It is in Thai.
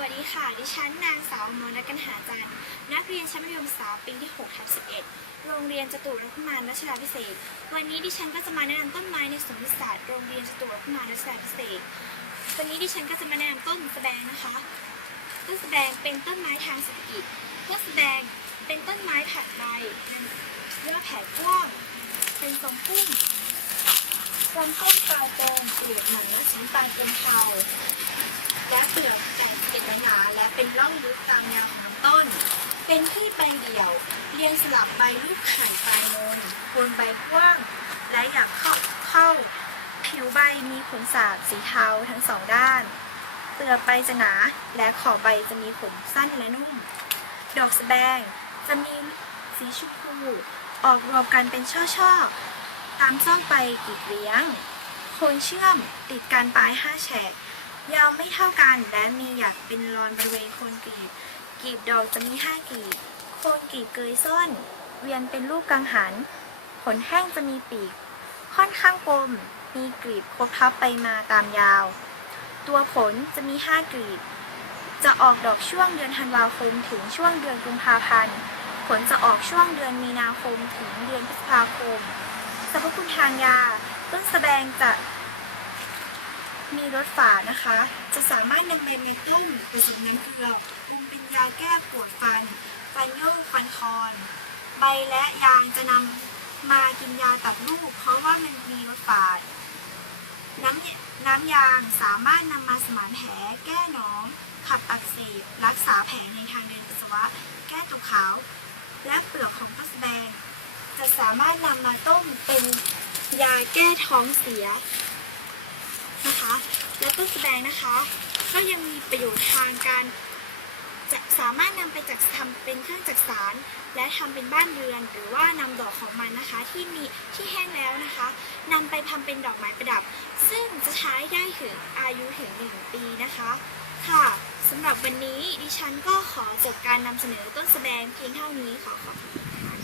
วัสดีค่ะ ดิฉันนางสาวมนกันหาจันทร์นักเรียนชั้นมัธยมศึกษาปีที่6ทับ11 โรงเรียนจตุรพิมานรัชดาพิเศษ วันนี้ดิฉันก็จะมาแนะนำต้นไม้ในสวนพฤกษศาสตร์โรงเรียนจตุรพิมานรัชดาพิเศษ วันนี้ดิฉันก็จะมาแนะนำต้นสะแบงนะคะ ต้นสะแบงเป็นต้นไม้ทางเศรษฐกิจ ต้นสะแบงเป็นต้นไม้ผัดใบยอดแผ่กว้าง เป็นทรงพุ่มลำต้นปลายแดงเปลือกหนาสีน้ำตาลเป็นเทาและเปลือกแตกเกล็ด หนาและเป็นร่องลึกตามแนวของลำต้น เป็นพืชใบเดี่ยว เรียงสลับใบลูกข่ายปลายนนบนใบกว้าง และอยากเข้าเข้า ผิวใบมีขนสาบสีเทาทั้งสองด้าน เปลือกใบจะหนาและขอบใบจะมีขนสั้นและนุ่ม ดอกสะแบงจะมีสีชมพูออกรวมกันเป็นช่อๆ ตามซ่องใบกรีดเลี้ยง โคนเชื่อมติดกันปลายห้าแฉก ยาวไม่เท่ากันและมีหยักเป็นรอนบริเวณโคนกลีบกลีบดอกจะมีห้ากลีบโคนกลีบเกยส้น เวียนเป็นรูปกังหันผลแห้งจะมีปีก ค่อนข้างกลม มีกลีบครบทับไปมาตามยาว ตัวผลจะมีห้ากลีบ จะออกดอกช่วงเดือนธันวาคมถึงช่วงเดือนกุมภาพันธ์ ผลจะออกช่วงเดือนมีนาคมถึงเดือนพฤษภาคมสรรพคุณทางยาต้นสะแบงจะ มีรสฝานะคะ จะสามารถนำใบเมต้มผสมน้ำเกลือปรุงเป็นยาแก้ปวดฟัน ฟันโยกฟันคอน ใบและยางจะนำมากินยาตัดลูก เพราะว่ามันมีรสฝาดน้ำน้ำยางสามารถนำมาสมานแผลแก้หนอง ขับอักเสบรักษาแผลในทางเดินปัสสาวะ แก้ตุกขาว และเปลือกของต้นสะแบงจะสามารถนำมาต้มเป็นยาแก้ท้องเสีย นะคะ และต้นสะแบงนะคะ ก็ยังมีประโยชน์ทางการจะสามารถนำไปจักทำเป็นเครื่องจักสารและทำเป็นบ้านเรือน หรือว่านำดอกของมันนะคะ ที่มีที่แห้งแล้วนะคะนำไปทำเป็นดอกไม้ประดับ ซึ่งจะใช้ได้ถึงอายุถึง1ปีนะคะ ค่ะสำหรับวันนี้ดิฉันก็ขอจบการนำเสนอต้นสะแบงเพียงเท่านี้ขอขอบคุณ